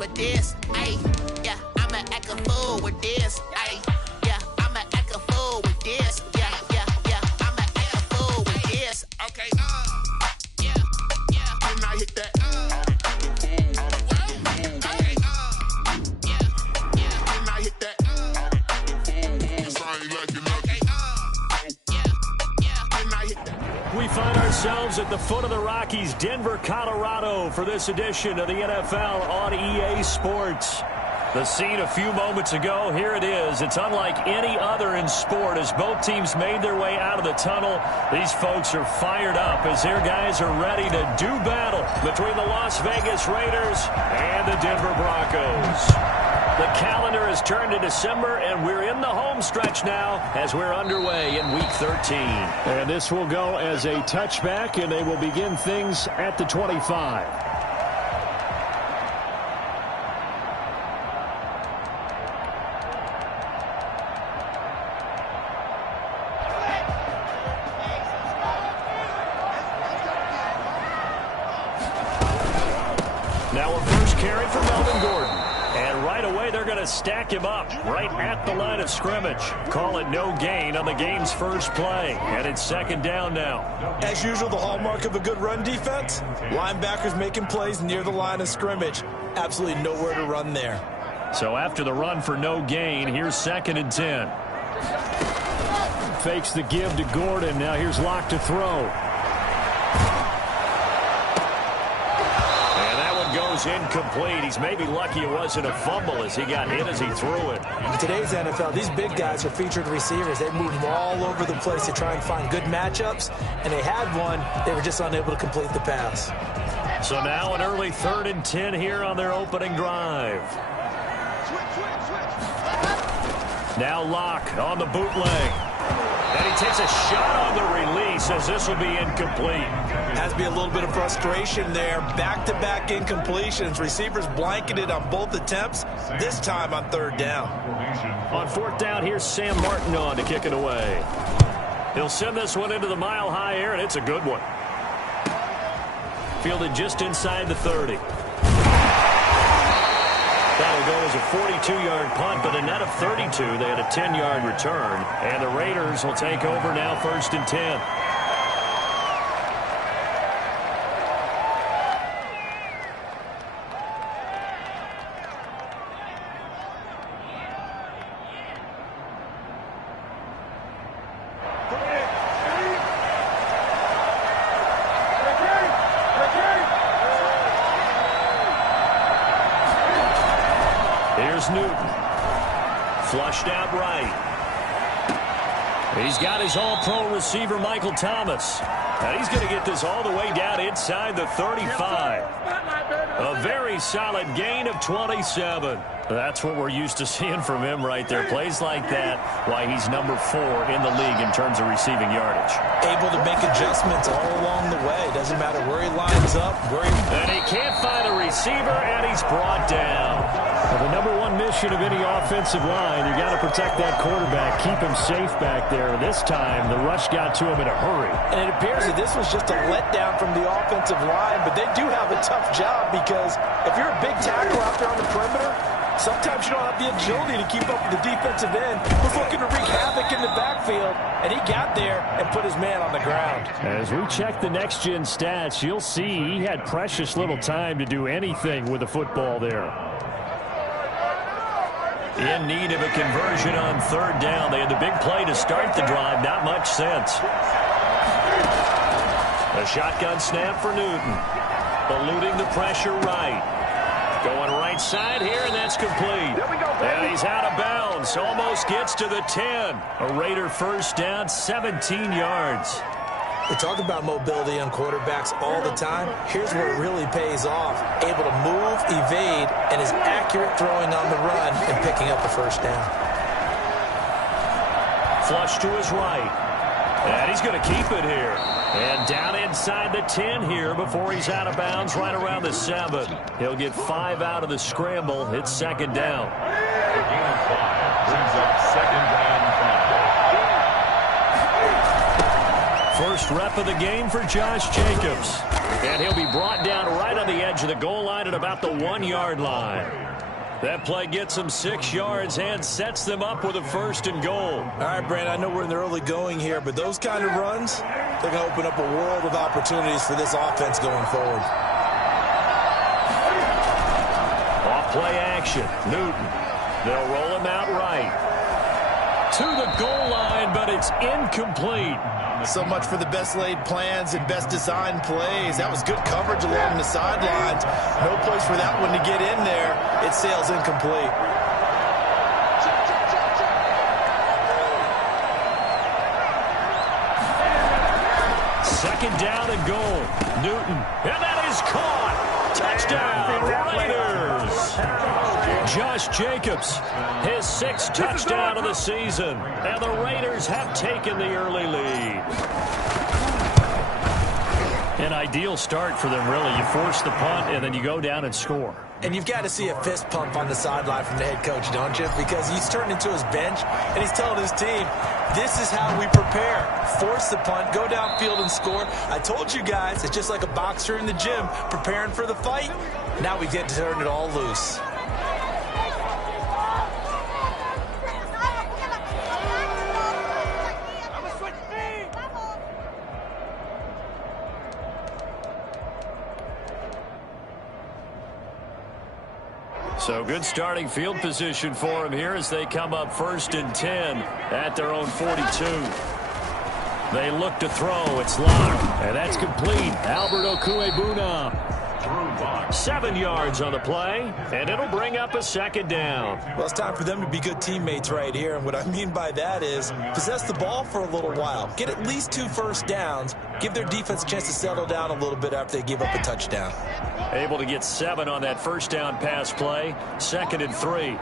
with this. Ay, yeah, I'ma act a fool with this. Ay, yeah, I'ma act a fool with this. Yeah, yeah, yeah, I'ma act a fool with this. Okay, yeah, yeah. When I hit that, we find ourselves at the foot of the Rockies, Denver, Colorado, for this edition of the NFL on EA Sports. The scene a few moments ago, here it is. It's unlike any other in sport as both teams made their way out of the tunnel. These folks are fired up as their guys are ready to do battle between the Las Vegas Raiders and the Denver Broncos. The calendar has turned to December, and we're in the home stretch now as we're underway in Week 13. And this will go as a touchback, and they will begin things at the 25. Now a first carry for Melvin Gordon. And right away, they're going to stack him up right at the line of scrimmage. Call it no gain on the game's first play. And it's second down now. As usual, the hallmark of a good run defense, linebackers making plays near the line of scrimmage. Absolutely nowhere to run there. So after the run for no gain, here's 2nd and 10. Fakes the give to Gordon. Now here's Locke to throw. Goes incomplete. He's maybe lucky it wasn't a fumble as he got hit as he threw it. In today's NFL, these big guys are featured receivers. They move all over the place to try and find good matchups, and they had one. They were just unable to complete the pass. So now an early 3rd and 10 here on their opening drive. Now Locke on the bootleg. And he takes a shot on the release as this will be incomplete. Has to be a little bit of frustration there. Back-to-back incompletions. Receivers blanketed on both attempts, this time on 3rd down. On 4th down, here's Sam Martin on to kick it away. He'll send this one into the mile-high air, and it's a good one. Fielded just inside the 30. That'll go as a 42-yard punt, but a net of 32. They had a 10-yard return. And the Raiders will take over now 1st and 10. Here's Newton. Flushed out right. He's got his all-pro receiver, Michael Thomas. And he's going to get this all the way down inside the 35. A very solid gain of 27. That's what we're used to seeing from him right there. Plays like that, why he's number 4 in the league in terms of receiving yardage. Able to make adjustments all along the way. Doesn't matter where he lines up. And he can't find a receiver, and he's brought down. Well, the number 1 mission of any offensive line, you got to protect that quarterback, keep him safe back there. This time, the rush got to him in a hurry. And it appears that this was just a letdown from the offensive line, but they do have a tough job because if you're a big tackle out there on the perimeter, sometimes you don't have the agility to keep up with the defensive end who's looking to wreak havoc in the backfield, and he got there and put his man on the ground. As we check the next-gen stats, you'll see he had precious little time to do anything with the football there. In need of a conversion on 3rd down. They had the big play to start the drive. Not much sense. A shotgun snap for Newton. Eluding the pressure right. Going right side here, and that's complete. And he's out of bounds. Almost gets to the 10. A Raider first down, 17 yards. We talk about mobility on quarterbacks all the time. Here's where it really pays off. Able to move, evade, and is accurate throwing on the run and picking up the first down. Flush to his right. And he's going to keep it here. And down inside the 10 here before he's out of bounds right around the 7. He'll get 5 out of the scramble. It's 2nd down. Brings up 2nd and 5. First rep of the game for Josh Jacobs. And he'll be brought down right on the edge of the goal line at about the 1-yard line. That play gets them 6 yards and sets them up with a 1st and goal. All right, Brandon, I know we're in the early going here, but those kind of runs, they're going to open up a world of opportunities for this offense going forward. Off play action. Newton. They'll roll him out right. To the goal line, but it's incomplete. So much for the best laid plans and best designed plays. That was good coverage along the sidelines. No place for that one to get in there. It sails incomplete. Second down and goal. Newton. And that is caught. Touchdown, Raiders. Josh Jacobs, his 6th touchdown of the season. And the Raiders have taken the early lead. An ideal start for them, really. You force the punt, and then you go down and score. And you've got to see a fist pump on the sideline from the head coach, don't you? Because he's turned into his bench, and he's telling his team, this is how we prepare. Force the punt, go downfield and score. I told you guys, it's just like a boxer in the gym preparing for the fight. Now we get to turn it all loose. So good starting field position for him here as they come up 1st and 10 at their own 42. They look to throw. It's locked. And that's complete. Albert Okuebuna. 7 yards on the play, and it'll bring up a 2nd down. Well, it's time for them to be good teammates right here, and what I mean by that is possess the ball for a little while. Get at least 2 first downs. Give their defense a chance to settle down a little bit after they give up a touchdown. Able to get 7 on that 1st down pass play. 2nd and 3.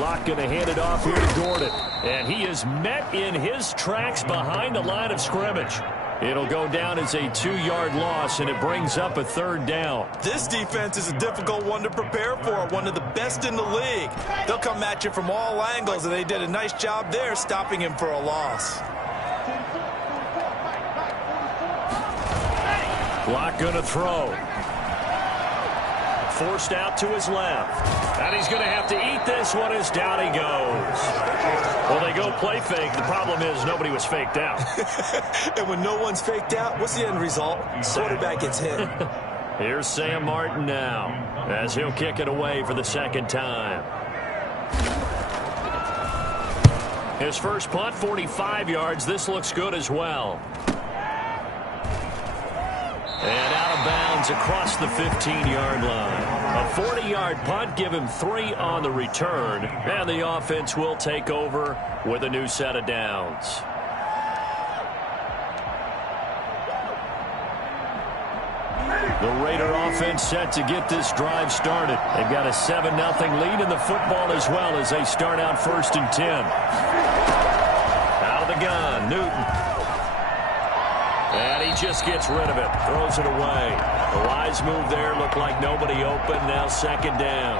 Locke going to hand it off here to Gordon. And he is met in his tracks behind the line of scrimmage. It'll go down as a 2-yard loss, and it brings up a 3rd down. This defense is a difficult one to prepare for, one of the best in the league. They'll come at you from all angles, and they did a nice job there stopping him for a loss. Locke going to throw. Forced out to his left. And he's going to have to eat this one as down he goes. Well, they go play fake. The problem is nobody was faked out. And when no one's faked out, what's the end result? Quarterback gets hit. Here's Sam Martin now as he'll kick it away for the 2nd time. His first punt, 45 yards. This looks good as well. And out of bounds across the 15-yard line. A 40-yard punt, give him 3 on the return. And the offense will take over with a new set of downs. The Raider offense set to get this drive started. They've got a 7-0 lead in the football as well as they start out 1st and 10. Out of the gun, Newton. And he just gets rid of it. Throws it away. The wise move there. Looked like nobody open. Now 2nd down.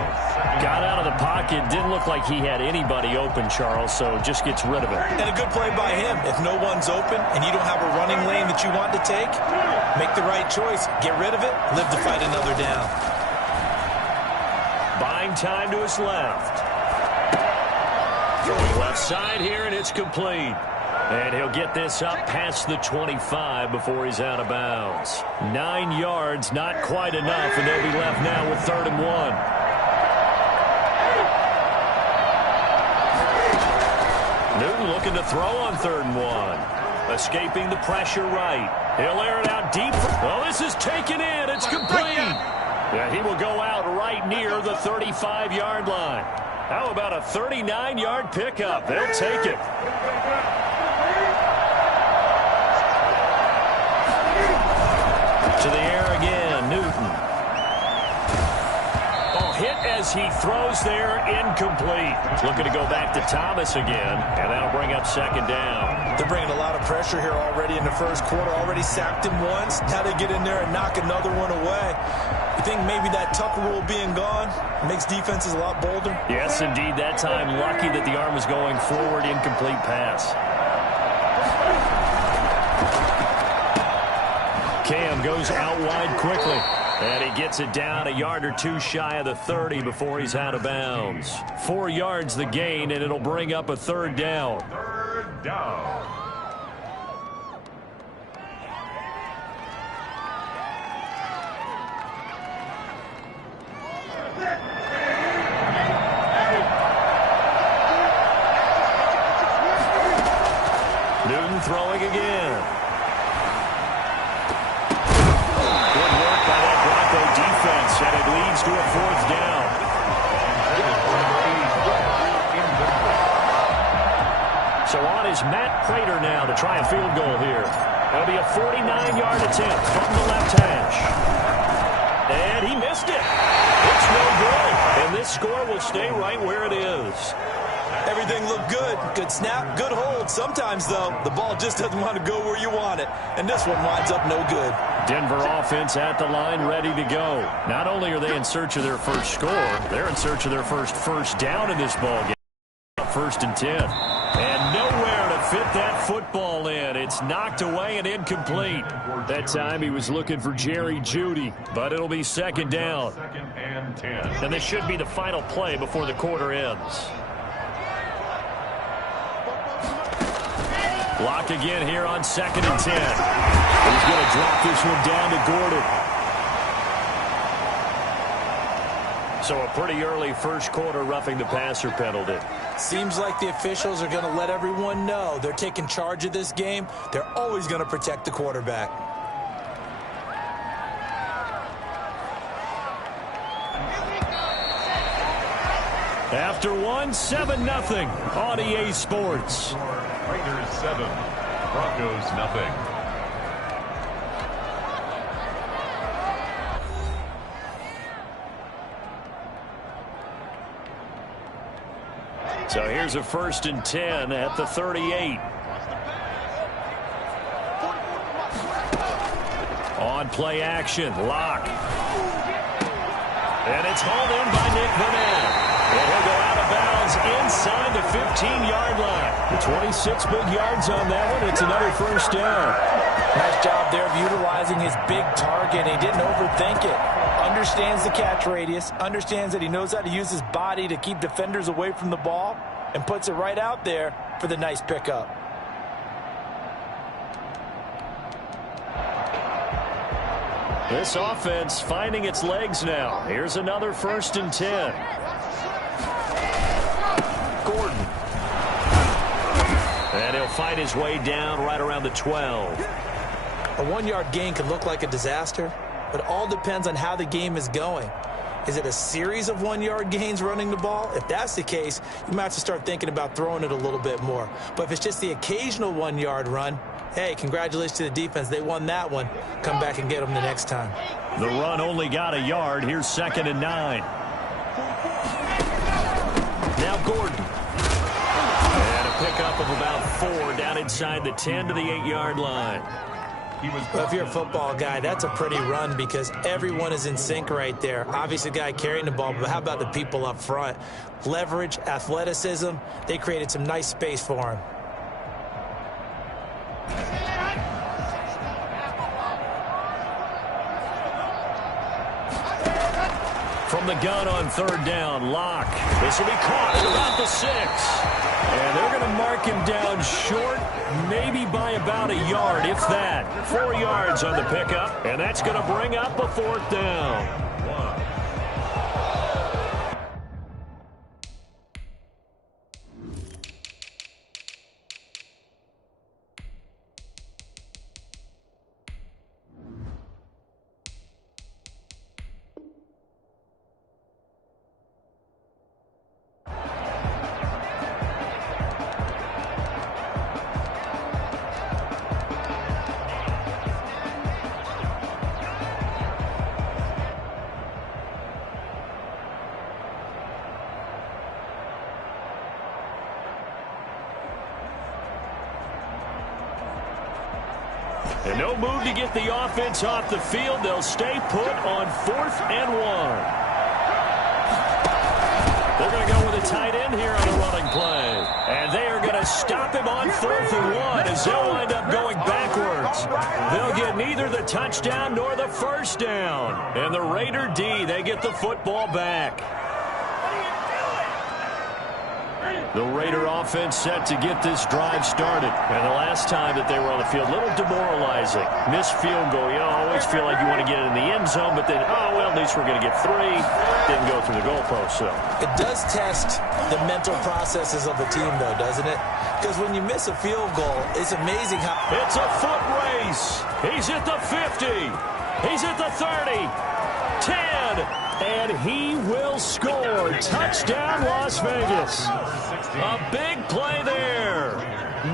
Got out of the pocket. Didn't look like he had anybody open, Charles, so just gets rid of it. And a good play by him. If no one's open and you don't have a running lane that you want to take, make the right choice. Get rid of it. Live to fight another down. Buying time to his left. Throwing left side here, and it's complete. And he'll get this up past the 25 before he's out of bounds. 9 yards, not quite enough, and they'll be left now with 3rd and 1. Newton looking to throw on 3rd and 1. Escaping the pressure right. He'll air it out deep. Oh, this is taken in. It's complete. Yeah, he will go out right near the 35-yard line. How about a 39-yard pickup? They'll take it. To the air again, Newton. Oh, hit as he throws there, incomplete. Looking to go back to Thomas again, and that'll bring up 2nd down. They're bringing a lot of pressure here already in the first quarter. Already sacked him once. Now they get in there and knock another one away. You think maybe that Tucker rule being gone makes defenses a lot bolder? Yes, indeed. That time, lucky that the arm was going forward, incomplete pass. and goes out wide quickly. And he gets it down a yard or two shy of the 30 before he's out of bounds. 4 yards the gain, and it'll bring up a third down. Third down. Newton throwing again. Good work by that Bronco defense, and it leads to a fourth down. So on is Matt Prater now to try a field goal here. It'll be a 49-yard attempt from the left hash. And he missed it. It's no good. And this score will stay right where it is. Everything looked good. Good snap, good hold. Sometimes, though, the ball just doesn't want to go where you want it. And this one winds up no good. Denver offense at the line, ready to go. Not only are they in search of their first score, they're in search of their first down in this ballgame. 1st and 10. And nowhere to fit that football in. It's knocked away and incomplete. That time he was looking for Jerry Jeudy, but it'll be 2nd down. 2nd and 10. And this should be the final play before the quarter ends. Lock again here on 2nd and 10. He's going to drop this one down to Gordon. So a pretty early first quarter roughing the passer penalty. Seems like the officials are going to let everyone know they're taking charge of this game. They're always going to protect the quarterback. After one, 7-0 on EA Sports. Raiders 7, Broncos nothing. So here's a 1st and 10 at the 38. On play action, Lock. And it's hauled in by Nick Burnett. And he'll go out of bounds inside the 15-yard line. The 26 big yards on that one. It's another 1st down. Nice job there of utilizing his big target. He didn't overthink it. Understands the catch radius. Understands that he knows how to use his body to keep defenders away from the ball. And puts it right out there for the nice pickup. This offense finding its legs now. Here's another 1st and 10. Gordon. And he'll fight his way down right around the 12. A 1-yard gain can look like a disaster, but all depends on how the game is going. Is it a series of 1-yard gains running the ball? If that's the case, you might have to start thinking about throwing it a little bit more. But if it's just the occasional 1-yard run, hey, congratulations to the defense. They won that one. Come back and get them the next time. The run only got a yard. Here's 2nd and 9. Now Gordon. And a pickup of about 4 down inside the 10 to the 8-yard line. Well, if you're a football guy, that's a pretty run because everyone is in sync right there. Obviously, the guy carrying the ball, but how about the people up front? Leverage, athleticism, they created some nice space for him. From the gun on 3rd down, Lock. This will be caught at about the 6. And they're going to mark him down short, maybe by about a yard, if that. 4 yards on the pickup, and that's going to bring up a 4th down. And no move to get the offense off the field. They'll stay put on 4th and 1. They're going to go with a tight end here on the running play. And they are going to to stop him on 4th and 1 as they'll wind up going backwards. They'll get neither the touchdown nor the first down. And the Raider D, they get the football back. The Raider offense set to get this drive started. And the last time that they were on the field, a little demoralizing. Missed field goal. You always feel like you want to get it in the end zone, but then, oh, well, at least we're going to get 3. Didn't go through the goalpost, so. It does test the mental processes of the team, though, doesn't it? Because when you miss a field goal, it's amazing how... It's a foot race. He's at the 50. He's at the 30. 10. And he will score. Touchdown, Las Vegas. A big play there.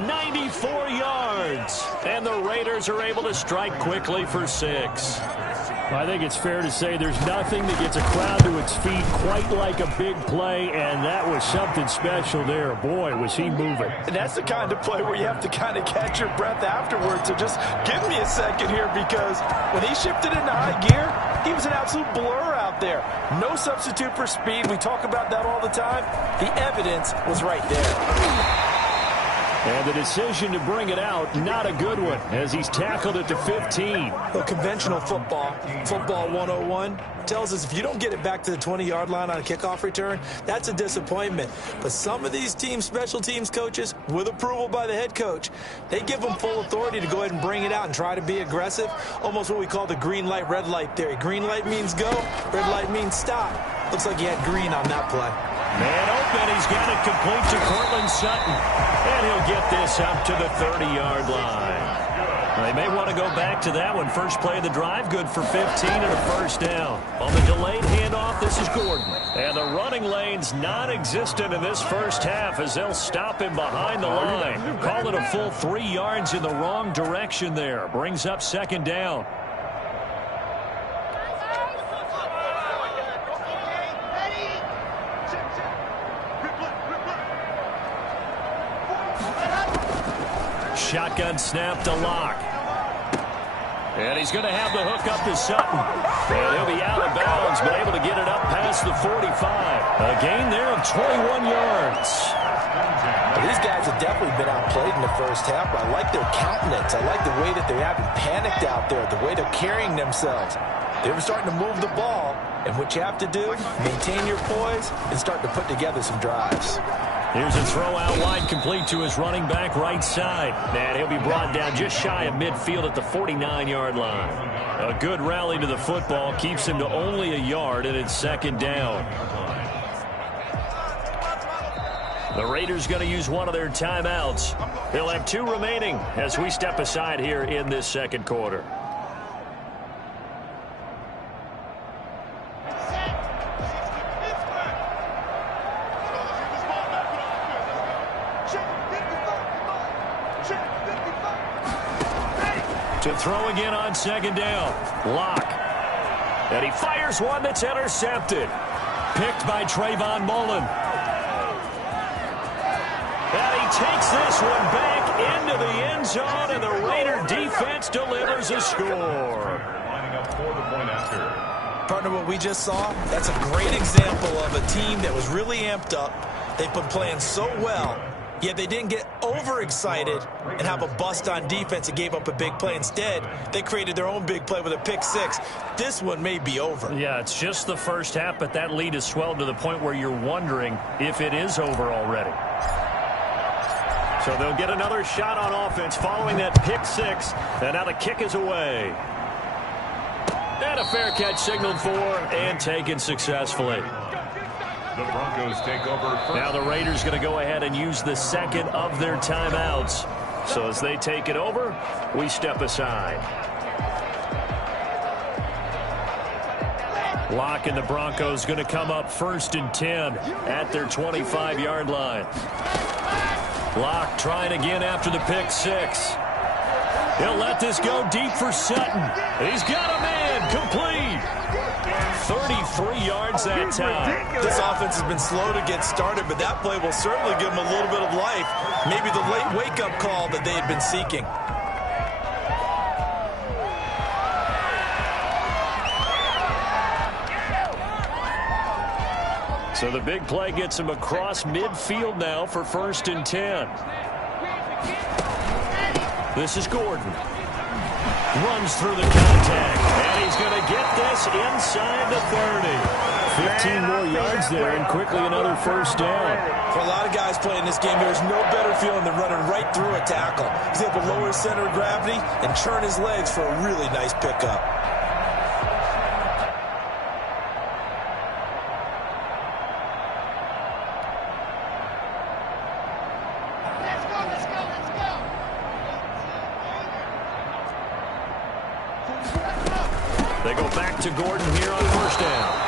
94 yards. And the Raiders are able to strike quickly for 6. I think it's fair to say there's nothing that gets a crowd to its feet quite like a big play, and that was something special there. Boy, was he moving. And that's the kind of play where you have to kind of catch your breath afterwards. So just give me a second here, because when he shifted into high gear, he was an absolute blur out there. No substitute for speed. We talk about that all the time. The evidence was right there. And the decision to bring it out, not a good one, as he's tackled at the 15. Well, conventional football 101, tells us if you don't get it back to the 20-yard line on a kickoff return, that's a disappointment. But some of these special teams coaches, with approval by the head coach, they give them full authority to go ahead and bring it out and try to be aggressive, almost what we call the green light, red light theory. Green light means go, red light means stop. Looks like he had green on that play. Man open, he's got it complete to Cortland Sutton. And he'll get this up to the 30-yard line. They may want to go back to that one. First play of the drive, good for 15 and a first down. On the delayed handoff, this is Gordon. And the running lane's non-existent in this first half as they'll stop him behind the line. Call it a full 3 yards in the wrong direction there. Brings up second down. Shotgun snap to Locke. And he's going to have the hook up to Sutton. And he'll be out of bounds, but able to get it up past the 45. A gain there of 21 yards. These guys have definitely been outplayed in the first half. I like their countenance. I like the way that they haven't panicked out there, the way they're carrying themselves. They're starting to move the ball, and what you have to do, maintain your poise and start to put together some drives. Here's a throw out wide, complete to his running back right side. And he'll be brought down just shy of midfield at the 49-yard line. A good rally to the football keeps him to only a yard, and it's second down. The Raiders going to use one of their timeouts. They'll have 2 remaining as we step aside here in this second quarter. To throw again on second down. Locke. And he fires one that's intercepted. Picked by Trayvon Mullen. And he takes this one back into the end zone, and the Raider defense delivers a score. Lining up for the point after. Partner, what we just saw, that's a great example of a team that was really amped up. They've been playing so well, yet they didn't get overexcited and have a bust on defense and gave up a big play. Instead, they created their own big play with a pick 6. This one may be over. Yeah, it's just the first half, but that lead has swelled to the point where you're wondering if it is over already. So they'll get another shot on offense following that pick 6, and now the kick is away. And a fair catch signaled for and taken successfully. The Broncos take over first. Now the Raiders going to go ahead and use the second of their timeouts. So as they take it over, we step aside. Locke and the Broncos going to come up 1st and 10 at their 25-yard line. Locke trying again after the pick 6. He'll let this go deep for Sutton. He's got a man complete. 33 yards that time. This offense has been slow to get started, but that play will certainly give them a little bit of life. Maybe the late wake-up call that they had been seeking. So the big play gets him across midfield now for 1st and 10. This is Gordon. Runs through the contact, and he's going to get this inside the 30. 15 more yards there, and quickly another 1st down. For a lot of guys playing this game, there's no better feeling than running right through a tackle. He's able to lower his center of gravity and churn his legs for a really nice pickup. They go back to Gordon here on 1st down.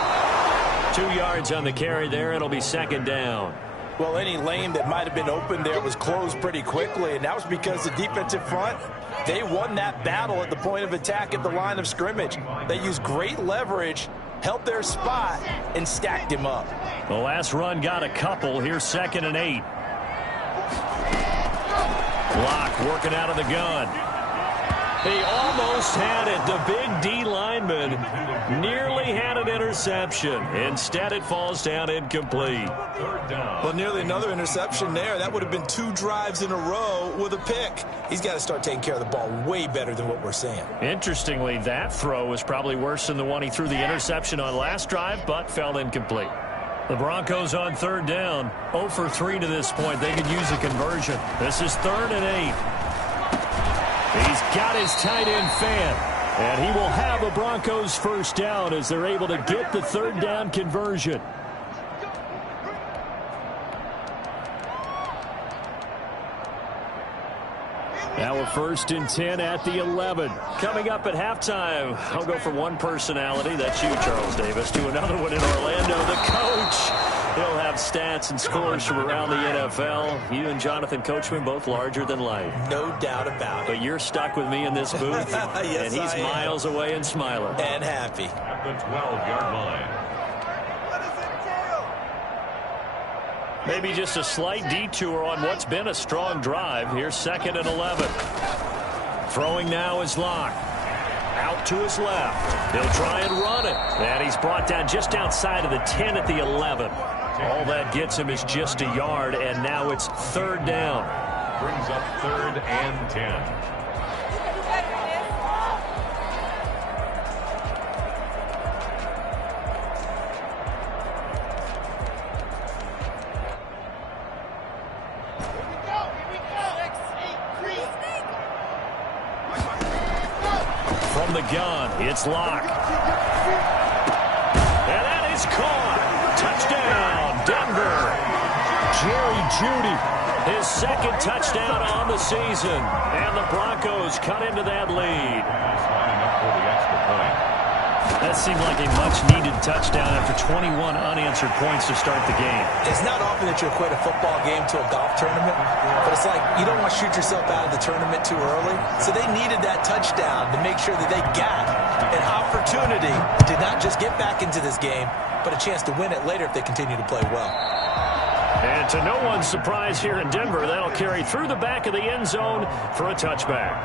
2 yards on the carry there. It'll be 2nd down. Well, any lane that might have been open there was closed pretty quickly, and that was because the defensive front, they won that battle at the point of attack at the line of scrimmage. They used great leverage, held their spot, and stacked him up. The last run got a couple. Here's 2nd and 8. Block working out of the gun. He almost had it. The big D lineman nearly had an interception. Instead, it falls down incomplete. Well, nearly another interception there. That would have been 2 drives in a row with a pick. He's got to start taking care of the ball way better than what we're seeing. Interestingly, that throw was probably worse than the one he threw the interception on last drive, but fell incomplete. The Broncos on 3rd down. 0 for 3 to this point. They could use a conversion. This is 3rd and 8. He's got his tight end fan, and he will have a Broncos 1st down as they're able to get the 3rd down conversion. Now a 1st and 10 at the 11. Coming up at halftime, I'll go from one personality, that's you, Charles Davis, to another one in Orlando, the coach. He'll have stats and scores from around the NFL. You and Jonathan Coachman both larger than life. No doubt about it. But you're stuck with me in this booth, yes, and he's miles away and smiling. And happy. At the 12-yard line. Maybe just a slight detour on what's been a strong drive. Here's 2nd and 11. Throwing now is Locke. Out to his left. He'll try and run it. And he's brought down just outside of the 10 at the 11. All that gets him is just a yard, and now it's 3rd down. Brings up 3rd and 10. From the gun, it's Locke. And that is caught. Touchdown, Denver. Jerry Jeudy, his 2nd touchdown on the season. And the Broncos cut into that lead. Lining up for the extra point. That seemed like a much-needed touchdown after 21 unanswered points to start the game. It's not often that you equate a football game to a golf tournament, but it's like you don't want to shoot yourself out of the tournament too early. So they needed that touchdown to make sure that they got an opportunity to not just get back into this game, but a chance to win it later if they continue to play well. And to no one's surprise here in Denver, that'll carry through the back of the end zone for a touchback.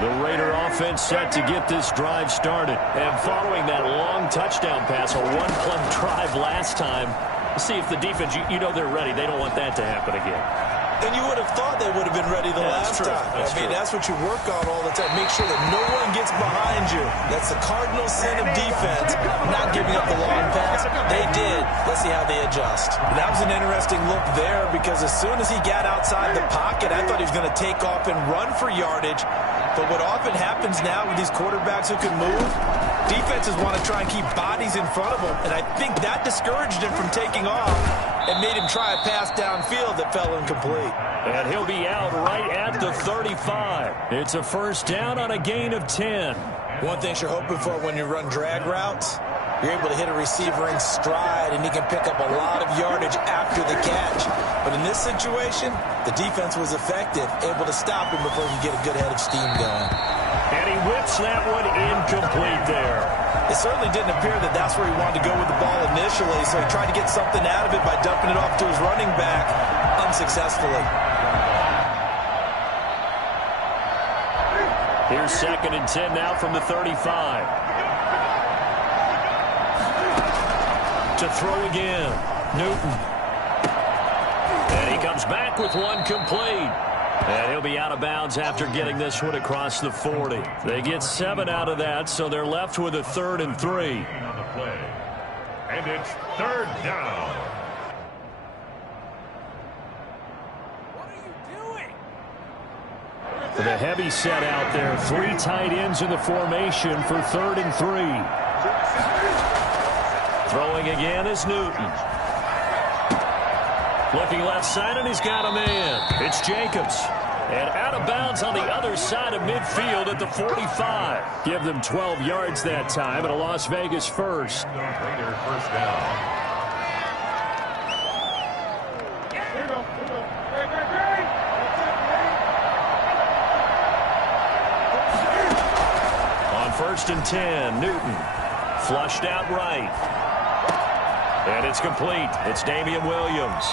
The Raider offense set to get this drive started. And following that long touchdown pass, a one-play drive last time, see if the defense, you know they're ready. They don't want that to happen again. And you would have thought they would have been ready the last time. That's what you work on all the time. Make sure that no one gets behind you. That's the cardinal sin of defense, not giving up the long pass. They did. Let's see how they adjust. That was an interesting look there because as soon as he got outside the pocket, I thought he was going to take off and run for yardage. But what often happens now with these quarterbacks who can move, defenses want to try and keep bodies in front of them. And I think that discouraged him from taking off and made him try a pass downfield that fell incomplete. And he'll be out right at the 35. It's a 1st down on a gain of 10. One thing you're hoping for when you run drag routes, you're able to hit a receiver in stride, and he can pick up a lot of yardage after the catch. But in this situation, the defense was effective, able to stop him before he could get a good head of steam going. And he whips that one incomplete there. It certainly didn't appear that that's where he wanted to go with the ball initially, so he tried to get something out of it by dumping it off to his running back unsuccessfully. Here's 2nd and 10 now from the 35. to throw again. Newton. And he comes back with one complete. And he'll be out of bounds after getting this one across the 40. They get 7 out of that, so they're left with a 3rd and 3. On the play. And it's 3rd down. The heavy set out there. 3 tight ends in the formation for 3rd and 3. Throwing again is Newton. Looking left side, and he's got a man. It's Jacobs. And out of bounds on the other side of midfield at the 45. Give them 12 yards that time, and a Las Vegas first. Raider first down. On 1st and 10, Newton. Flushed out right. And it's complete. It's Damian Williams.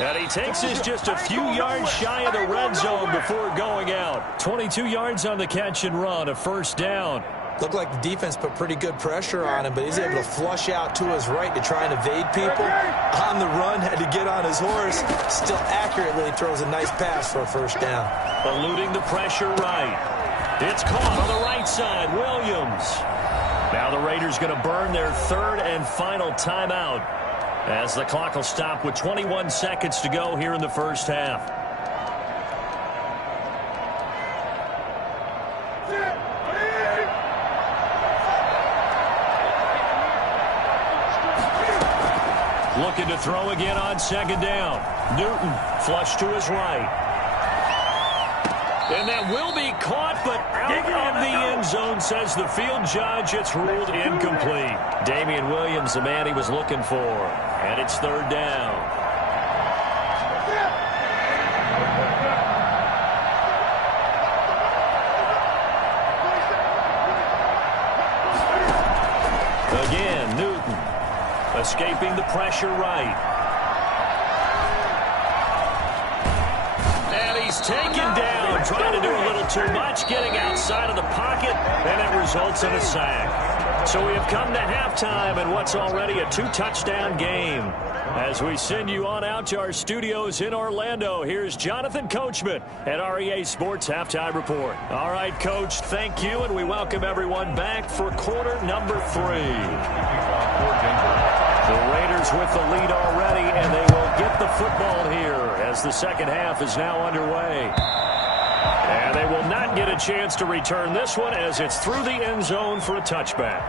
And he takes us just a few yards shy of the red zone before going out. 22 yards on the catch and run, a 1st down. Looked like the defense put pretty good pressure on him, but he's able to flush out to his right to try and evade people. On the run, had to get on his horse. Still accurately throws a nice pass for a 1st down. Eluding the pressure right. It's caught on the right side. Williams. Now the Raiders going to burn their 3rd and final timeout, as the clock will stop with 21 seconds to go here in the 1st half. Looking to throw again on 2nd down. Newton flush to his right. And that will be caught, but out of the end zone, says the field judge. It's ruled incomplete. Damian Williams, the man he was looking for. And it's 3rd down. Again, Newton. Escaping the pressure right. And he's taken down, trying to do a little too much, getting outside of the pocket, and it results in a sack. So we have come to halftime in what's already a 2-touchdown game. As we send you on out to our studios in Orlando, here's Jonathan Coachman at REA Sports Halftime Report. All right, Coach, thank you, and we welcome everyone back for quarter number 3. The Raiders with the lead already, and they will get the football here as the 2nd half is now underway. And they will not get a chance to return this one as it's through the end zone for a touchback.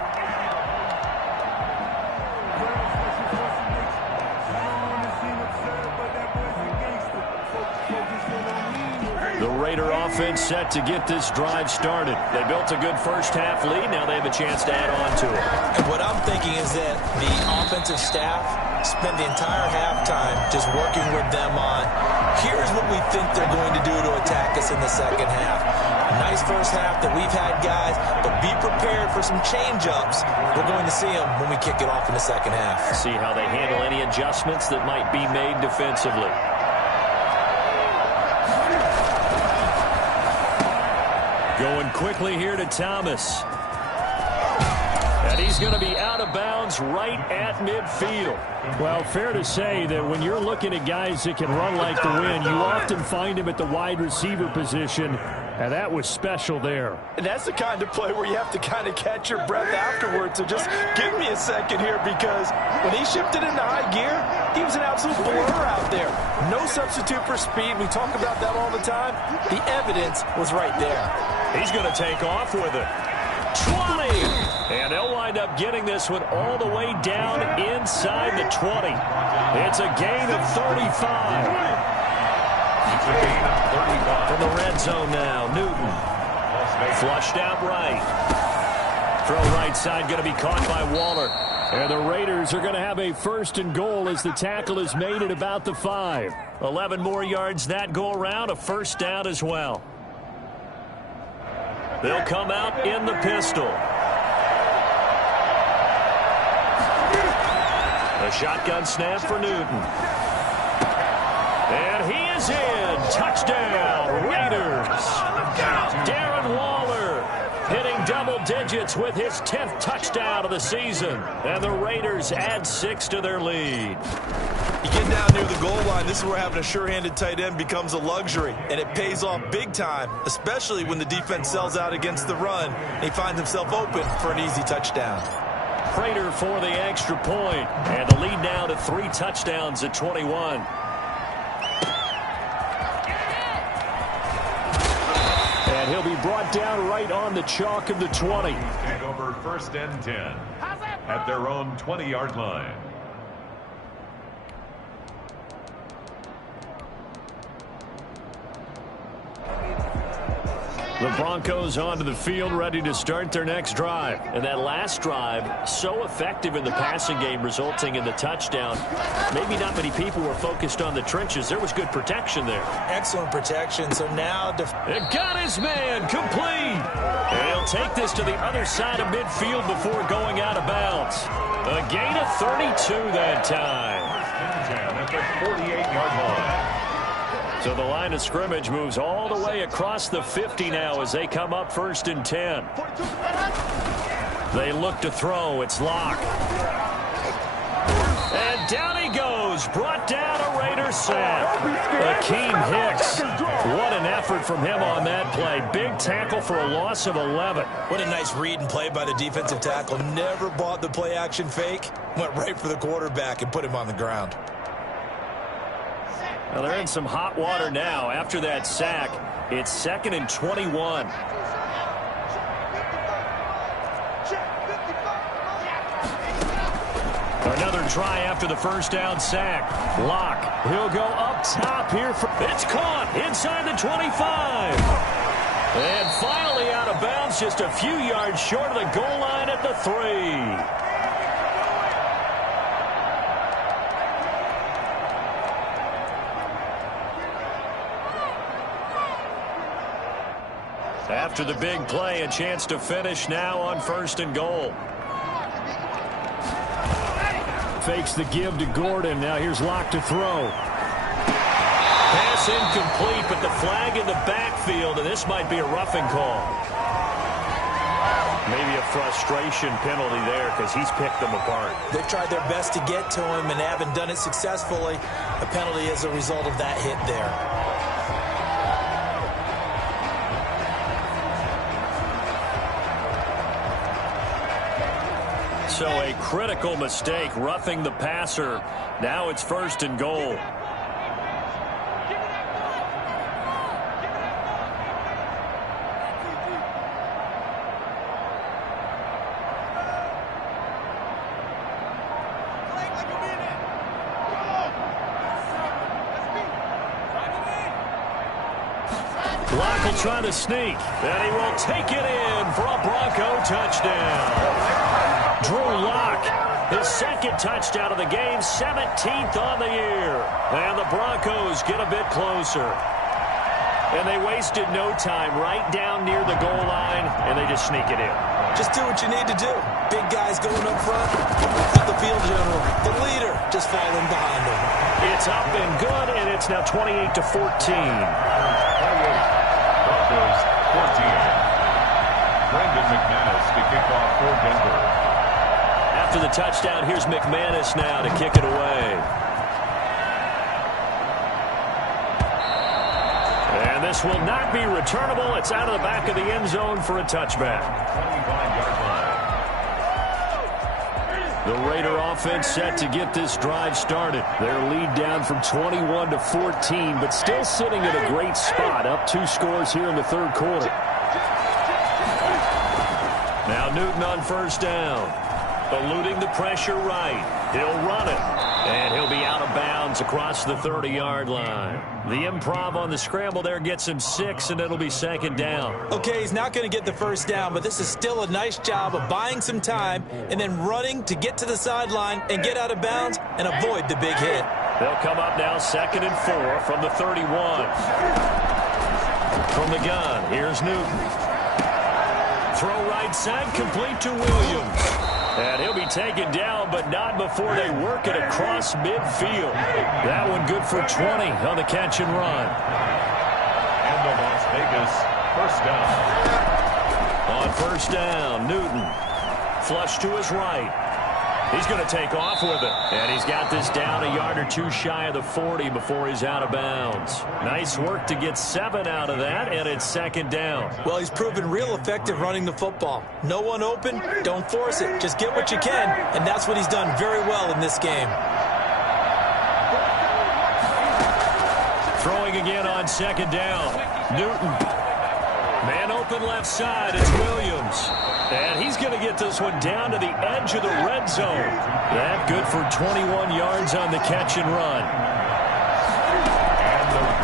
The Raider offense set to get this drive started. They built a good 1st half lead. Now they have a chance to add on to it. And what I'm thinking is that the offensive staff spent the entire halftime just working with them on, here's what we think they're going to do to attack us in the 2nd half. Nice 1st half that we've had, guys, but be prepared for some change-ups. We're going to see them when we kick it off in the 2nd half. See how they handle any adjustments that might be made defensively. Going quickly here to Thomas. And he's going to be out of bounds right at midfield. Well, fair to say that when you're looking at guys that can run like the wind, you often find him at the wide receiver position, and that was special there. And that's the kind of play where you have to kind of catch your breath afterwards. So just give me a second here, because when he shifted into high gear, he was an absolute blur out there. No substitute for speed. We talk about that all the time. The evidence was right there. He's going to take off with it. 20! And they'll wind up getting this one all the way down inside the 20. It's a gain of 35. From the red zone now, Newton. Flushed out right. Throw right side going to be caught by Waller. And the Raiders are going to have a 1st and goal as the tackle is made at about the 5. 11 more yards that go around, a 1st down as well. They'll come out in the pistol. A shotgun snap for Newton. And he is in. Touchdown, Raiders. Darren Waller hitting double digits with his 10th touchdown of the season. And the Raiders add 6 to their lead. You get down near the goal line, this is where having a sure-handed tight end becomes a luxury, and it pays off big time, especially when the defense sells out against the run, and he finds himself open for an easy touchdown. Prater for the extra point, and the lead now to 3 touchdowns at 21. And he'll be brought down right on the chalk of the 20. Take over 1st and 10 at their own 20-yard line. The Broncos onto the field, ready to start their next drive. And that last drive, so effective in the passing game, resulting in the touchdown. Maybe not many people were focused on the trenches. There was good protection there. Excellent protection. So now... It got his man complete. And he'll take this to the other side of midfield before going out of bounds. A gain of 32 that time. At the 48-yard line. So the line of scrimmage moves all the way across the 50 now as they come up 1st and 10. They look to throw. It's Locke. And down he goes. Brought down a Raider sack. Akeem Hicks. What an effort from him on that play. Big tackle for a loss of 11. What a nice read and play by the defensive tackle. Never bought the play-action fake. Went right for the quarterback and put him on the ground. Well, they're in some hot water now. After that sack, it's 2nd and 21. Another try after the first down sack. Locke, he'll go up top here. It's caught inside the 25. And finally out of bounds, just a few yards short of the goal line at the 3. After the big play, a chance to finish now on 1st and goal. Fakes the give to Gordon. Now here's Locke to throw. Pass incomplete, but the flag in the backfield, and this might be a roughing call. Maybe a frustration penalty there because he's picked them apart. They've tried their best to get to him and haven't done it successfully. A penalty as a result of that hit there. So a critical mistake, roughing the passer. Now it's 1st and goal. Locke will try to sneak, and he will take it in for a Bronco touchdown. Drew Locke, his 2nd touchdown of the game, 17th on the year. And the Broncos get a bit closer. And they wasted no time right down near the goal line, and they just sneak it in. Just do what you need to do. Big guys going up front. Cut the field general. The leader just following behind him. It's up and good, and it's now 28-14. Broncos 14. Brandon McManus to kick off for Denver. After the touchdown, here's McManus now to kick it away. And this will not be returnable. It's out of the back of the end zone for a touchback. 25-yard line. The Raider offense set to get this drive started. Their lead down from 21 to 14, but still sitting at a great spot, up 2 scores here in the 3rd quarter. Now Newton on 1st down. Eluding the pressure right. He'll run it. And he'll be out of bounds across the 30-yard line. The improv on the scramble there gets him 6, and it'll be 2nd down. Okay, he's not going to get the 1st down, but this is still a nice job of buying some time and then running to get to the sideline and get out of bounds and avoid the big hit. They'll come up now 2nd and 4 from the 31. From the gun, here's Newton. Throw right side, complete to Williams. And he'll be taken down, but not before they work it across midfield. That one good for 20 on the catch and run. And the Las Vegas 1st down. On first down. Newton. Flush to his right. He's going to take off with it. And he's got this down a yard or two shy of the 40 before he's out of bounds. Nice work to get 7 out of that, and it's second down. Well, he's proven real effective running the football. No one open, don't force it. Just get what you can, and that's what he's done very well in this game. Throwing again on second down. Newton. Man open left side. It's Williams. And he's going to get this one down to the edge of the red zone. That good for 21 yards on the catch and run.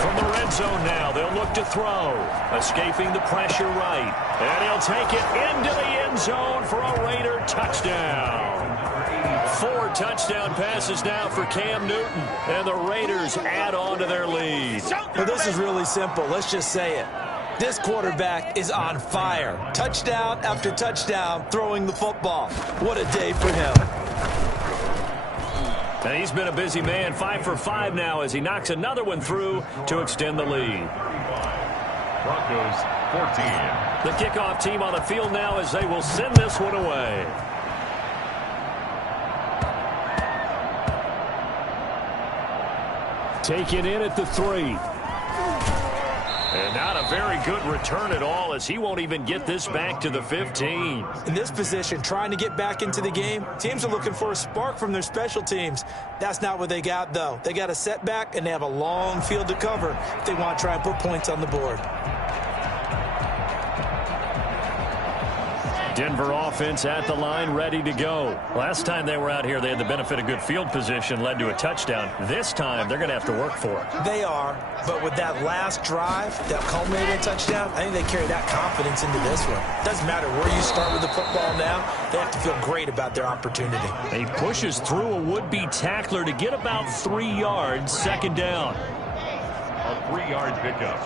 From the red zone now, they'll look to throw. Escaping the pressure right. And he'll take it into the end zone for a Raider touchdown. 4 touchdown passes now for Cam Newton. And the Raiders add on to their lead. Well, this is really simple. Let's just say it. This quarterback is on fire. Touchdown after touchdown throwing the football. What a day for him. And he's been a busy man. 5 for 5 now as he knocks another one through to extend the lead. Broncos 14. The kickoff team on the field now as they will send this one away. Taken in at the 3. And not a very good return at all as he won't even get this back to the 15. In this position, trying to get back into the game, teams are looking for a spark from their special teams. That's not what they got, though. They got a setback, and they have a long field to cover if they want to try and put points on the board. Denver offense at the line, ready to go. Last time they were out here, they had the benefit of good field position, led to a touchdown. This time, they're going to have to work for it. They are, but with that last drive that culminated in a touchdown, I think they carry that confidence into this one. Doesn't matter where you start with the football now, they have to feel great about their opportunity. He pushes through a would-be tackler to get about 3 yards, second down. A 3-yard pickup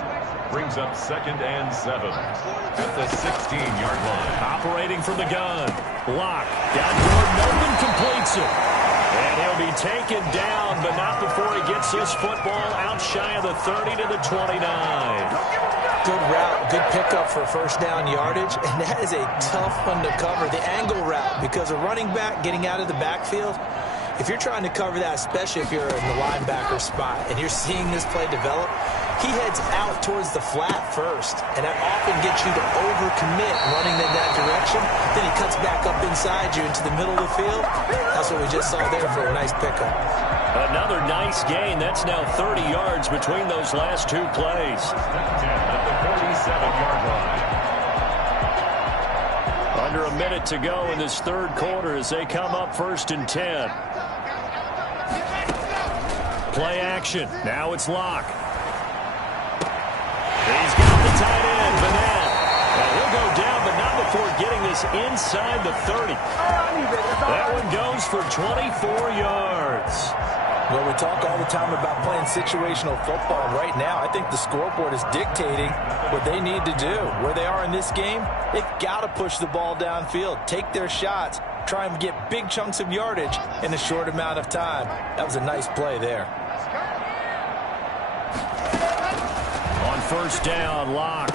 brings up 2nd and 7 at the 16-yard line. Operating from the gun. Lock. Got Gordon open, completes it. And he'll be taken down, but not before he gets this football out shy of the 30 to the 29. Good route, good pickup for first down yardage, and that is a tough one to cover. The angle route, because a running back getting out of the backfield, if you're trying to cover that, especially if you're in the linebacker spot and you're seeing this play develop, he heads out towards the flat first, and that often gets you to overcommit running in that direction. Then he cuts back up inside you into the middle of the field. That's what we just saw there for a nice pickup. Another nice gain. That's now 30 yards between those last 2 plays. At the 47-yard line. Under a minute to go in this third quarter as they come up 1st and 10. Play action. Now it's Lock. He's got the tight end, Vanette. And he'll go down, but not before getting this inside the 30. That one goes for 24 yards. Well, we talk all the time about playing situational football. Right now, I think the scoreboard is dictating what they need to do. Where they are in this game, they've got to push the ball downfield, take their shots, try and get big chunks of yardage in a short amount of time. That was a nice play there. On first down, Lock.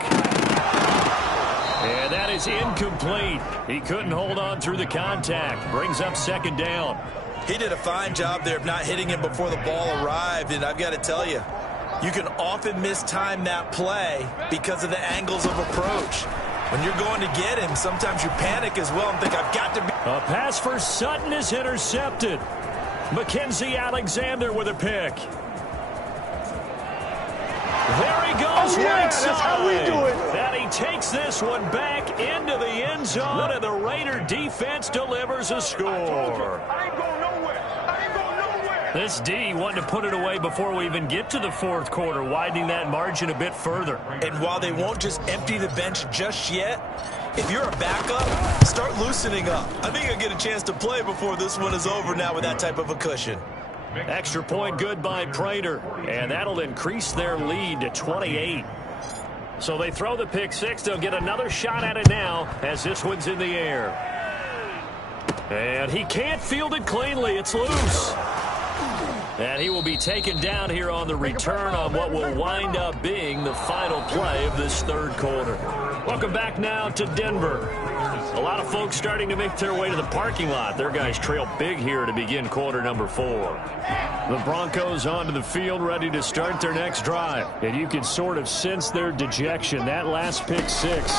And that is incomplete. He couldn't hold on through the contact. Brings up second down. He did a fine job there of not hitting him before the ball arrived, and I've got to tell you, you can often mistime that play because of the angles of approach. When you're going to get him, sometimes you panic as well and think, I've got to be... A pass for Sutton is intercepted. Mackenzie Alexander with a pick. There he goes, right side. That's how we do it. And he takes this one back into the end zone, and the Raider defense delivers a score. I ain't going nowhere. I ain't going nowhere. This D wanted to put it away before we even get to the fourth quarter, widening that margin a bit further. And while they won't just empty the bench just yet, if you're a backup, start loosening up. I think you'll get a chance to play before this one is over now with that type of a cushion. Extra point good by Prater, and that'll increase their lead to 28. So they throw the pick six. They'll get another shot at it now as this one's in the air. And he can't field it cleanly. It's loose. And he will be taken down here on the return on what will wind up being the final play of this third quarter. Welcome back now to Denver. A lot of folks starting to make their way to the parking lot. Their guys trail big here to begin quarter number 4. The Broncos onto the field, ready to start their next drive. And you can sort of sense their dejection. That last pick 6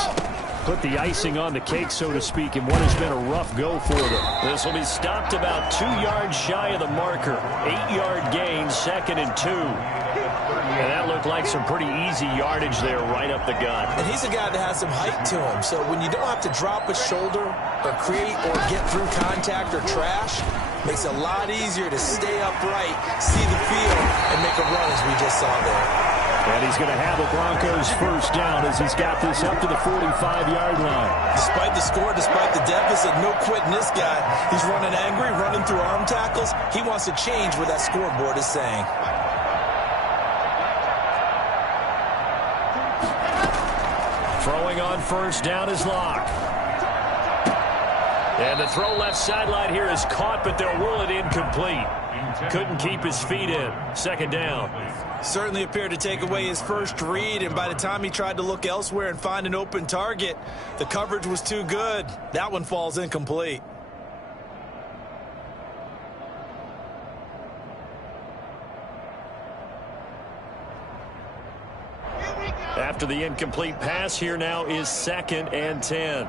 put the icing on the cake, so to speak, in what has been a rough go for them. This will be stopped about 2 yards shy of the marker. 8-yard gain, 2nd and 2. And that looked like some pretty easy yardage there right up the gut. And he's a guy that has some height to him, so when you don't have to drop a shoulder or create or get through contact or trash, makes it a lot easier to stay upright, see the field, and make a run as we just saw there. And he's going to have a Broncos first down as he's got this up to the 45-yard line. Despite the score, despite the deficit, no quitting this guy. He's running angry, running through arm tackles. He wants to change what that scoreboard is saying. Throwing on first down is Locke. And the throw left sideline here is caught, but they'll rule it incomplete. Couldn't keep his feet in. 2nd down. Certainly appeared to take away his first read, and by the time he tried to look elsewhere and find an open target, the coverage was too good. That one falls incomplete. After the incomplete pass, here now is 2nd and 10.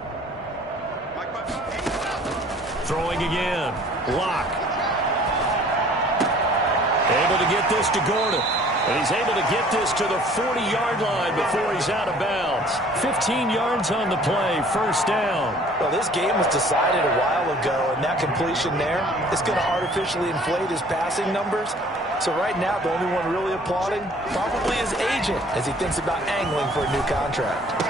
Throwing again. Locke. Able to get this to Gordon. And he's able to get this to the 40-yard line before he's out of bounds. 15 yards on the play, first down. Well, this game was decided a while ago, and that completion there is going to artificially inflate his passing numbers. So right now, the only one really applauding probably his agent as he thinks about angling for a new contract.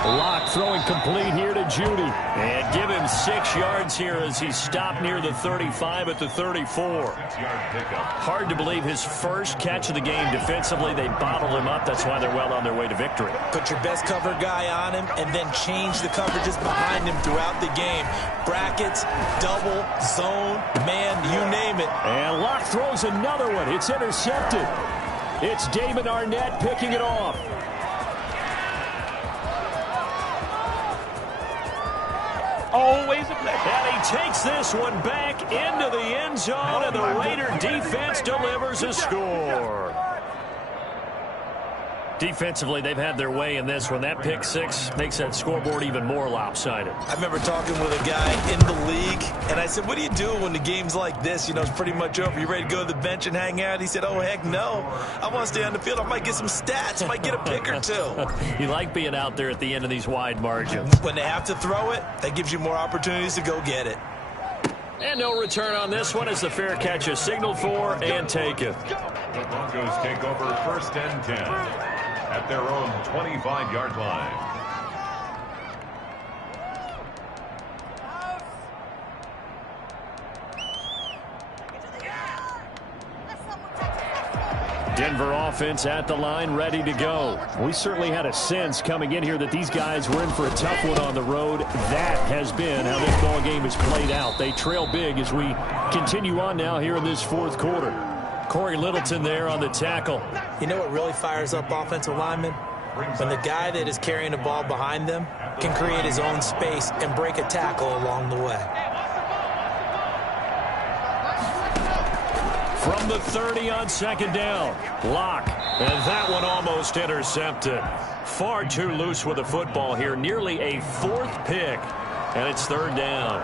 Locke throwing complete here to Judy. And give him 6 yards here as he's stopped near the 35 at the 34. Hard to believe his first catch of the game defensively. They bottled him up. That's why they're well on their way to victory. Put your best cover guy on him and then change the coverages behind him throughout the game. Brackets, double, zone, man, you name it. And Locke throws another one. It's intercepted. It's David Arnett picking it off. Always a blessing. And he takes this one back into the end zone, and the Raider defense delivers a score. Defensively, they've had their way in this one. That pick 6 makes that scoreboard even more lopsided. I remember talking with a guy in the league, and I said, what do you do when the game's like this? You know, it's pretty much over. You ready to go to the bench and hang out? He said, oh, heck no. I want to stay on the field. I might get some stats. I might get a pick or two. You like being out there at the end of these wide margins. When they have to throw it, that gives you more opportunities to go get it. And no return on this one as the fair catch is signaled for and taken. The Broncos take over 1st and 10 at their own 25-yard line. Denver offense at the line, ready to go. We certainly had a sense coming in here that these guys were in for a tough one on the road. That has been how this ball game has played out. They trail big as we continue on now here in this 4th quarter. Corey Littleton there on the tackle. You know what really fires up offensive linemen? When the guy that is carrying the ball behind them can create his own space and break a tackle along the way. From the 30 on 2nd down, Locke. And that one almost intercepted. Far too loose with the football here. Nearly a 4th pick. And it's 3rd down.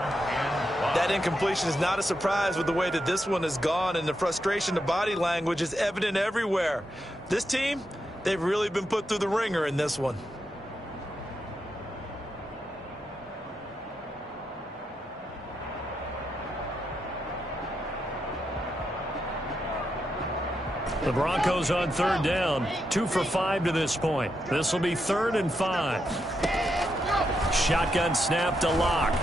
That incompletion is not a surprise with the way that this one has gone, and the frustration, the body language is evident everywhere. This team, they've really been put through the ringer in this one. The Broncos on 3rd down. 2 for 5 to this point. This will be 3rd and 5. Shotgun snap to Locke.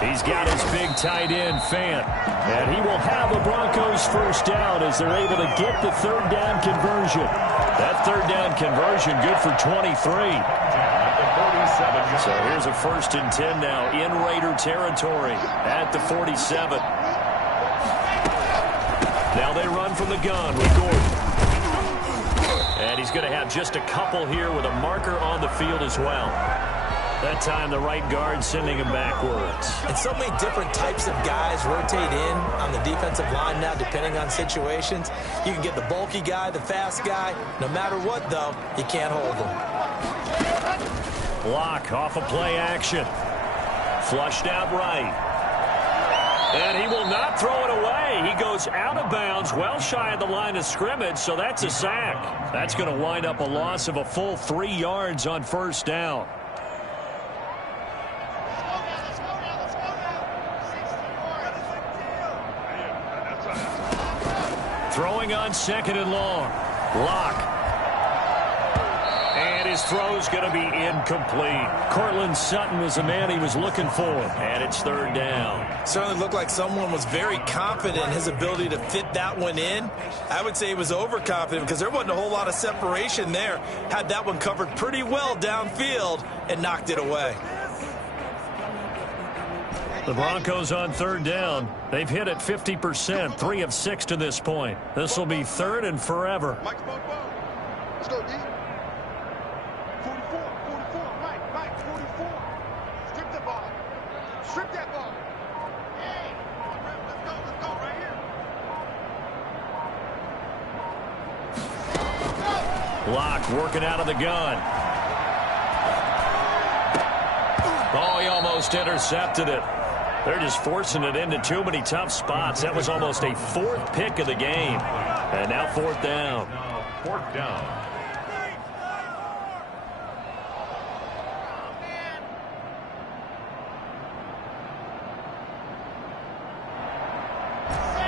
He's got his big tight end, Fant. And he will have the Broncos first down as they're able to get the 3rd down conversion. That 3rd down conversion good for 23. So here's a 1st and 10 now in Raider territory at the 47. Now they run from the gun with Gordon. And he's going to have just a couple here with a marker on the field as well. That time the right guard sending him backwards. And so many different types of guys rotate in on the defensive line now depending on situations. You can get the bulky guy, the fast guy. No matter what, though, you can't hold them. Block off of play action. Flushed out right. And he will not throw it away. He goes out of bounds, well shy of the line of scrimmage, so that's a sack. That's going to wind up a loss of a full 3 yards on first down. Throwing on 2nd and long. Lock. And his throw's going to be incomplete. Cortland Sutton was the man he was looking for. And it's 3rd down. Certainly looked like someone was very confident in his ability to fit that one in. I would say he was overconfident because there wasn't a whole lot of separation there. Had that one covered pretty well downfield and knocked it away. The Broncos on 3rd down. They've hit it 50%, 3 of 6 to this point. This will be 3rd and forever. Let's go, D. 44, Mike, 44. Strip the ball. Strip that ball. Hey, let's go right here. Lock working out of the gun. Oh, he almost intercepted it. They're just forcing it into too many tough spots. That was almost a 4th pick of the game. And now 4th down. 4th down.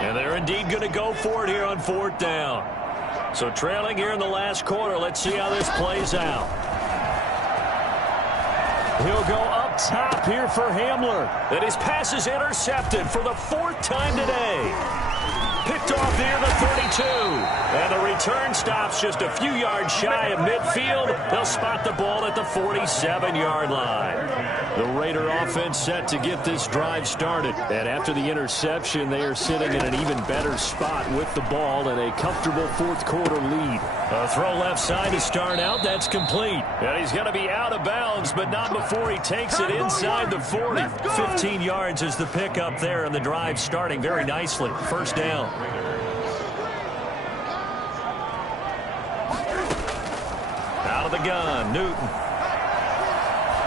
And they're indeed going to go for it here on 4th down. So trailing here in the last quarter. Let's see how this plays out. He'll go up top here for Hamler. And his pass is intercepted for the 4th time today. Picked off near the 32. And the return stops just a few yards shy of midfield. They'll spot the ball at the 47-yard line. The Raider offense set to get this drive started. And after the interception, they are sitting in an even better spot with the ball and a comfortable 4th quarter lead. A throw left side to start out. That's complete. And he's going to be out of bounds, but not before he takes it inside the 40. 15 yards is the pickup there, and the drive starting very nicely. 1st down. Out of the gun, Newton.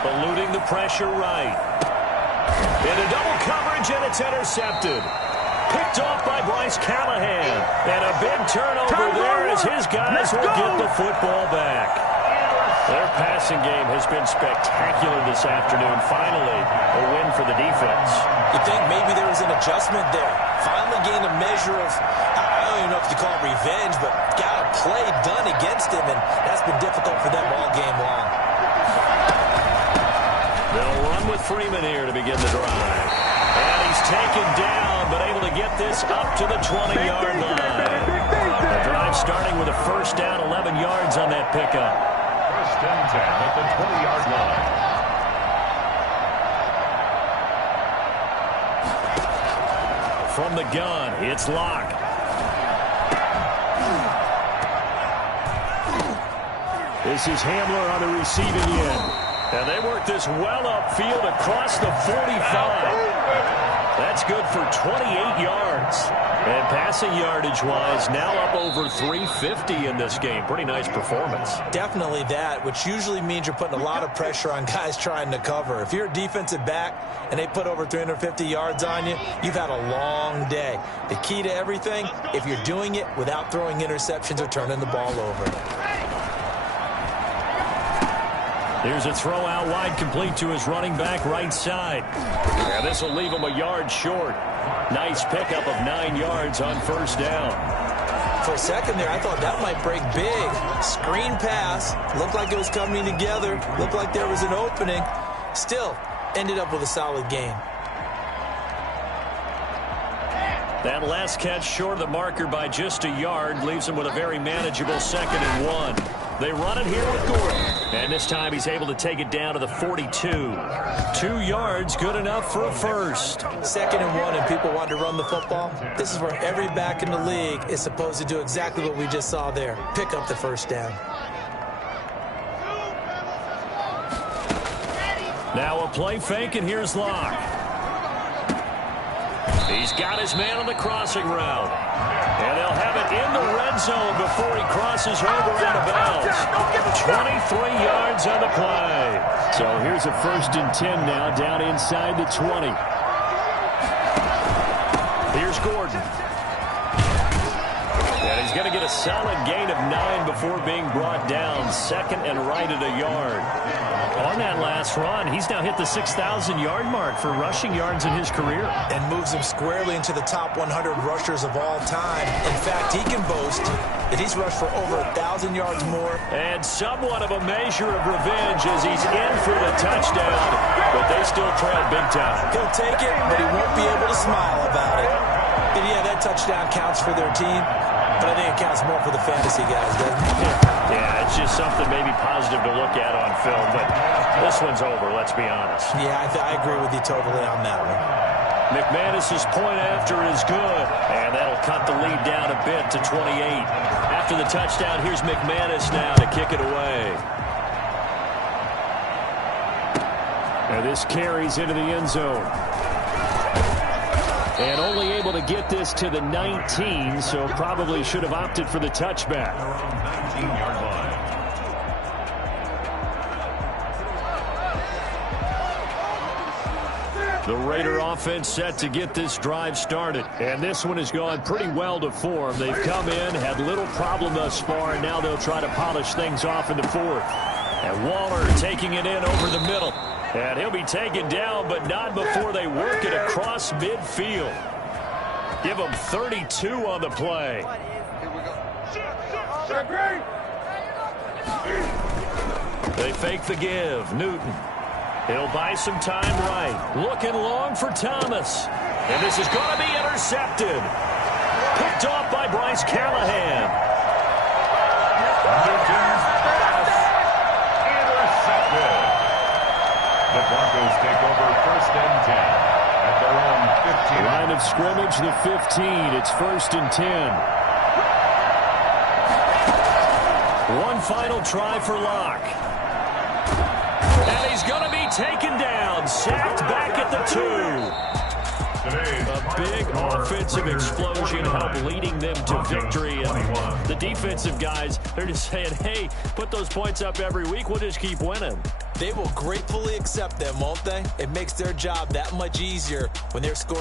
Eluding the pressure right. Into double coverage, and it's intercepted. Picked off by Bryce Callahan. And a big turnover there as his guys will get the football back. Their passing game has been spectacular this afternoon. Finally, a win for the defense. You think maybe there was an adjustment there. Finally gained a measure of, I don't even know if you call it revenge, but got a play done against him, and that's been difficult for them all game long. They'll run with Freeman here to begin the drive. And he's taken down, but able to get this up to the 20-yard line. The drive starting with a 1st down, 11 yards on that pickup. 1st and 10 at the 20-yard line. From the gun, it's Locke. This is Hamler on the receiving end. And they work this well upfield across the 45. That's good for 28 yards. And passing yardage-wise, now up over 350 in this game. Pretty nice performance. Definitely that, which usually means you're putting a lot of pressure on guys trying to cover. If you're a defensive back and they put over 350 yards on you, you've had a long day. The key to everything, if you're doing it without throwing interceptions or turning the ball over. Here's a throw out wide, complete to his running back right side. And this will leave him a yard short. Nice pickup of 9 yards on 1st down. For a second there, I thought that might break big. Screen pass. Looked like it was coming together. Looked like there was an opening. Still, ended up with a solid gain. That last catch short of the marker by just a yard leaves him with a very manageable 2nd and 1. They run it here with Gordon. And this time he's able to take it down to the 42. 2 yards, good enough for a first. 2nd and 1, and people want to run the football. This is where every back in the league is supposed to do exactly what we just saw there. Pick up the first down. Now a play fake, and here's Locke. He's got his man on the crossing route. And they'll have it in the red zone before he crosses over out of bounds. 23 yards on the play. So here's a 1st and 10 now, down inside the 20. Here's Gordon. And he's going to get a solid gain of 9 before being brought down. 2nd and right at a yard. On that last run, he's now hit the 6,000-yard mark for rushing yards in his career. And moves him squarely into the top 100 rushers of all time. In fact, he can boast that he's rushed for over 1,000 yards more. And somewhat of a measure of revenge as he's in for the touchdown. But they still trail big time. He'll take it, but he won't be able to smile about it. And yeah, that touchdown counts for their team. But I think it counts more for the fantasy guys, doesn't it? Yeah, it's just something maybe positive to look at on film, but this one's over, let's be honest. Yeah, I agree with you totally on that one. McManus's point after is good, and that'll cut the lead down a bit to 28. After the touchdown, here's McManus now to kick it away. And this carries into the end zone. And only able to get this to the 19, so probably should have opted for the touchback. 19-yard line. The Raider offense set to get this drive started. And this one has gone pretty well to form. They've come in, had little problem thus far, and now they'll try to polish things off in the 4th. And Waller taking it in over the middle. And he'll be taken down, but not before they work it across midfield. Give him 32 on the play. They fake the give. Newton. He'll buy some time right. Looking long for Thomas. And this is going to be intercepted. Picked off by Bryce Callahan. Newton's pass intercepted. The Broncos take over 1st and 10 at their own 15. Line of scrimmage, the 15. It's 1st and 10. One final try for Locke. And he's going to be taken down. Sacked back at the 2. A big offensive explosion helped leading them to victory. And the defensive guys, they're just saying, hey, put those points up every week. We'll just keep winning. They will gratefully accept them, won't they? It makes their job that much easier when they're scoring.